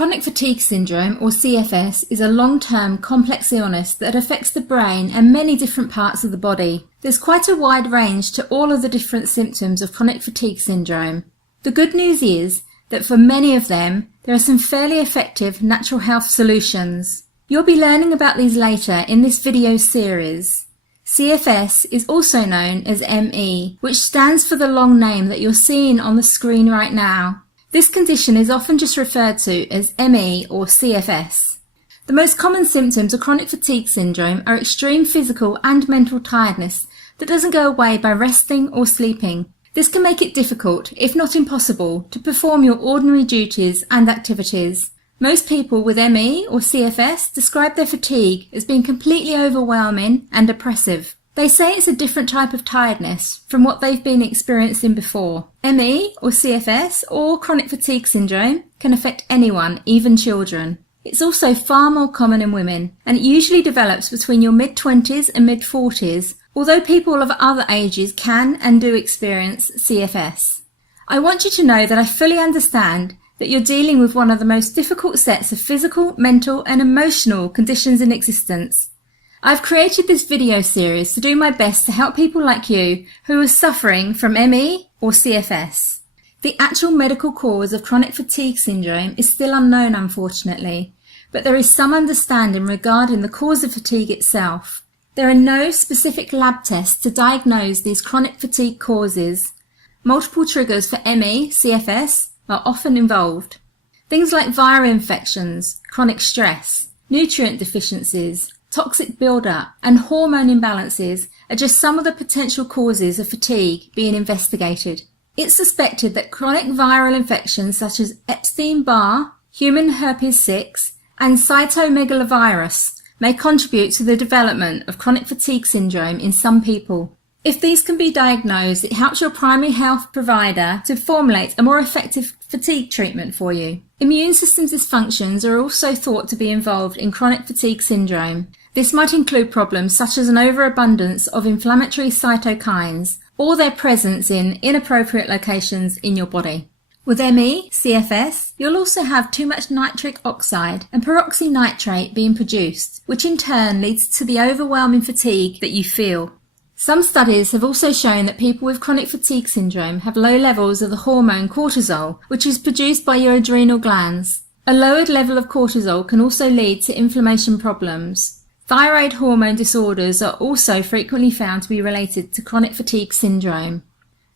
Chronic fatigue syndrome, or CFS, is a long-term complex illness that affects the brain and many different parts of the body. There's quite a wide range to all of the different symptoms of chronic fatigue syndrome. The good news is that for many of them, there are some fairly effective natural health solutions. You'll be learning about these later in this video series. CFS is also known as ME, which stands for the long name that you're seeing on the screen right now. This condition is often just referred to as ME or CFS. The most common symptoms of chronic fatigue syndrome are extreme physical and mental tiredness that doesn't go away by resting or sleeping. This can make it difficult, if not impossible, to perform your ordinary duties and activities. Most people with ME or CFS describe their fatigue as being completely overwhelming and oppressive. They say it's a different type of tiredness from what they've been experiencing before. ME or CFS or chronic fatigue syndrome can affect anyone, even children. It's also far more common in women, and it usually develops between your mid-20s and mid-40s, although people of other ages can and do experience CFS. I want you to know that I fully understand that you're dealing with one of the most difficult sets of physical, mental and emotional conditions in existence. I've created this video series to do my best to help people like you who are suffering from ME or CFS. The actual medical cause of chronic fatigue syndrome is still unknown, unfortunately, but there is some understanding regarding the cause of fatigue itself. There are no specific lab tests to diagnose these chronic fatigue causes. Multiple triggers for ME, CFS are often involved. Things like viral infections, chronic stress, nutrient deficiencies, toxic buildup, and hormone imbalances are just some of the potential causes of fatigue being investigated. It's suspected that chronic viral infections such as Epstein-Barr, human herpes 6, and cytomegalovirus may contribute to the development of chronic fatigue syndrome in some people. If these can be diagnosed, it helps your primary health provider to formulate a more effective fatigue treatment for you. Immune system dysfunctions are also thought to be involved in chronic fatigue syndrome. This might include problems such as an overabundance of inflammatory cytokines or their presence in inappropriate locations in your body. With ME, CFS, you'll also have too much nitric oxide and peroxynitrate being produced, which in turn leads to the overwhelming fatigue that you feel. Some studies have also shown that people with chronic fatigue syndrome have low levels of the hormone cortisol, which is produced by your adrenal glands. A lowered level of cortisol can also lead to inflammation problems. Thyroid hormone disorders are also frequently found to be related to chronic fatigue syndrome.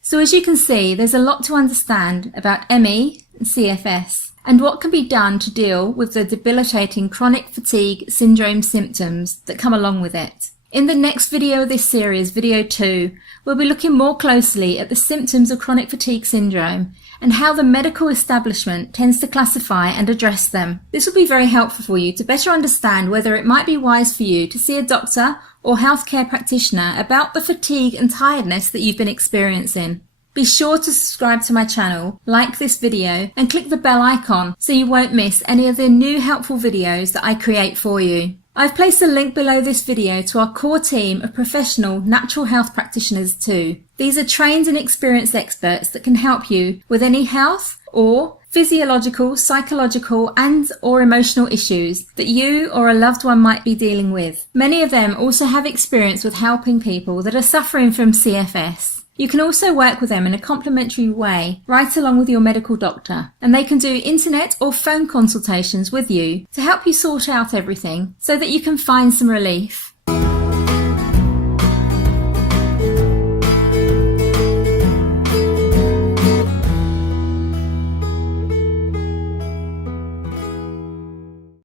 So as you can see, there's a lot to understand about ME and CFS and what can be done to deal with the debilitating chronic fatigue syndrome symptoms that come along with it. In the next video of this series, video 2, we'll be looking more closely at the symptoms of chronic fatigue syndrome and how the medical establishment tends to classify and address them. This will be very helpful for you to better understand whether it might be wise for you to see a doctor or healthcare practitioner about the fatigue and tiredness that you've been experiencing. Be sure to subscribe to my channel, like this video, and click the bell icon so you won't miss any of the new helpful videos that I create for you. I've placed a link below this video to our core team of professional natural health practitioners too. These are trained and experienced experts that can help you with any health or physiological, psychological and or emotional issues that you or a loved one might be dealing with. Many of them also have experience with helping people that are suffering from CFS. You can also work with them in a complementary way right along with your medical doctor, and they can do internet or phone consultations with you to help you sort out everything so that you can find some relief.